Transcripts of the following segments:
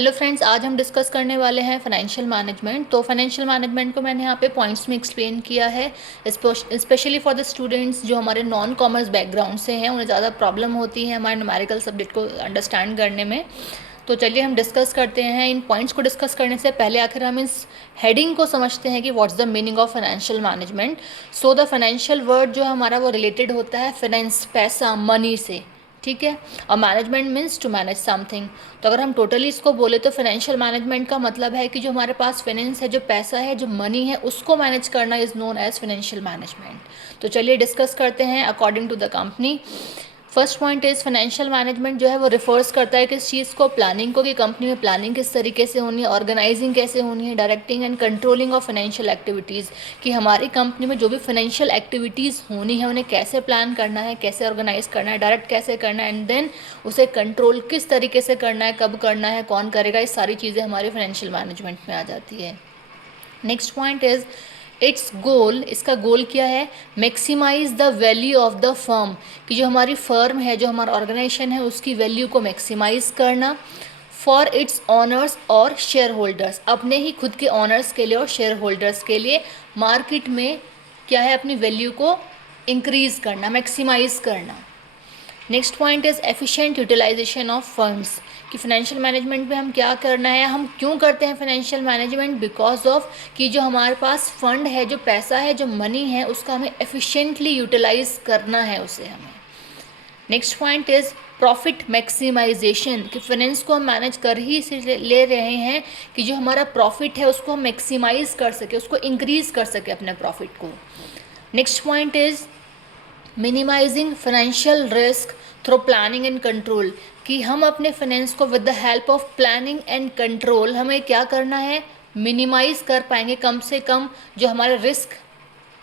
Hello friends, आज हम discuss करने वाले हैं फाइनेंशियल मैनेजमेंट। तो फाइनेंशियल मैनेजमेंट को मैंने यहाँ पे पॉइंट्स में एक्सप्लेन किया है, स्पेशली फॉर द स्टूडेंट्स जो हमारे नॉन कॉमर्स बैकग्राउंड से हैं। उन्हें ज़्यादा प्रॉब्लम होती है हमारे न्यूमेरिकल सब्जेक्ट को अंडरस्टैंड करने में। तो चलिए हम डिस्कस करते हैं। इन पॉइंट्स को डिस्कस करने से पहले आखिर हम इस हेडिंग को समझते हैं कि what's the meaning of financial management. So the financial word जो हमारा वो रिलेटेड होता है फाइनेंस, पैसा, मनी से, ठीक है। और management means to manage something. तो अगर हम टोटली इसको बोले तो फाइनेंशियल मैनेजमेंट का मतलब है कि जो हमारे पास फाइनेंस है, जो पैसा है, जो मनी है, उसको मैनेज करना is known as financial management. तो चलिए डिस्कस करते हैं according to the company. First point is financial management जो है वो रिफर्स करता है किस चीज़ को, प्लानिंग को, कि कंपनी में प्लानिंग किस तरीके से होनी है, ऑर्गेनाइजिंग कैसे होनी है, directing and controlling of financial activities, कि हमारी कंपनी में जो भी फाइनेंशियल एक्टिविटीज़ होनी है उन्हें कैसे प्लान करना है, कैसे ऑर्गेनाइज करना है, डायरेक्ट कैसे करना है, एंड देन उसे कंट्रोल किस तरीके से करना है, कब करना है, कौन करेगा, ये सारी चीज़ें हमारी फाइनेंशियल मैनेजमेंट में आ जाती है। Next point is its goal. इसका गोल क्या है? Maximise the value of the firm, कि जो हमारी फर्म है, जो हमारा ऑर्गेनाइजेशन है, उसकी वैल्यू को मैक्सिमाइज करना फॉर इट्स ऑनर्स और शेयर होल्डर्स, अपने ही खुद के ऑनर्स के लिए और शेयर होल्डर्स के लिए मार्केट में क्या है, अपनी वैल्यू को इंक्रीज करना, मैक्सिमाइज करना। Next point is efficient utilisation of funds, कि फाइनेंशियल मैनेजमेंट में हम क्या करना है, हम क्यों करते हैं फाइनेंशियल मैनेजमेंट, बिकॉज ऑफ कि जो हमारे पास फंड है, जो पैसा है, जो मनी है, उसका हमें एफिशिएंटली यूटिलाइज करना है उसे हमें। Next point is profit maximisation, कि फाइनेंस को हम मैनेज कर ही इसे ले रहे हैं कि जो हमारा प्रॉफिट है उसको हम मैक्सिमाइज कर सके, उसको इंक्रीज कर सके अपने प्रॉफिट को। Next point is minimising financial risk through planning and control, कि हम अपने फाइनेंस को with the help of planning and control हमें क्या करना है, मिनिमाइज कर पाएंगे, कम से कम जो हमारे रिस्क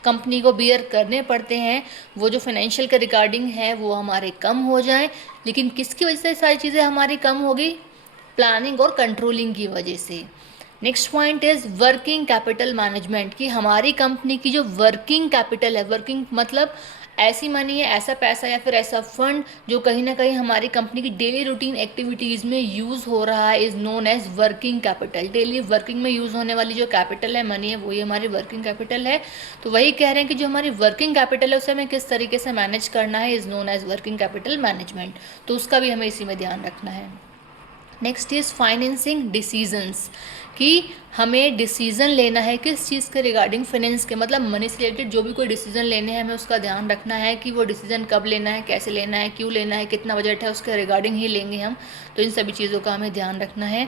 कंपनी को बियर करने पड़ते हैं वो जो फाइनेंशियल के रिगार्डिंग है वो हमारे कम हो जाएं। लेकिन किसकी वजह से सारी चीज़ें हमारी कम होगी? प्लानिंग और कंट्रोलिंग की वजह से। Next point is working capital management, कि हमारी कंपनी की जो वर्किंग कैपिटल है, वर्किंग मतलब ऐसी मनी है, ऐसा पैसा या फिर ऐसा फंड जो कहीं ना कहीं हमारी कंपनी की डेली रूटीन एक्टिविटीज़ में यूज़ हो रहा है, is known as working capital. Daily working में यूज़ होने वाली जो कैपिटल है, मनी है, वही हमारी वर्किंग कैपिटल है। तो वही कह रहे हैं कि जो हमारी वर्किंग कैपिटल है उसे हमें किस तरीके से मैनेज करना है, is known as working capital management. तो उसका भी हमें इसी में ध्यान रखना है। नेक्स्ट इज़ फाइनेंसिंग डिसीजंस, कि हमें डिसीज़न लेना है किस चीज़ के रिगार्डिंग, फाइनेंस के, मतलब मनी से रिलेटेड जो भी कोई डिसीज़न लेने हैं हमें उसका ध्यान रखना है कि वो डिसीज़न कब लेना है, कैसे लेना है, क्यों लेना है, कितना बजट है, उसके रिगार्डिंग ही लेंगे हम। तो इन सभी चीज़ों का हमें ध्यान रखना है।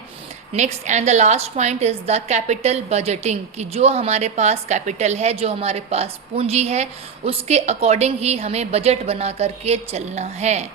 Next and the last point is the capital budgeting, कि जो हमारे पास कैपिटल है, जो हमारे पास पूंजी है, उसके अकॉर्डिंग ही हमें बजट बना करके चलना है।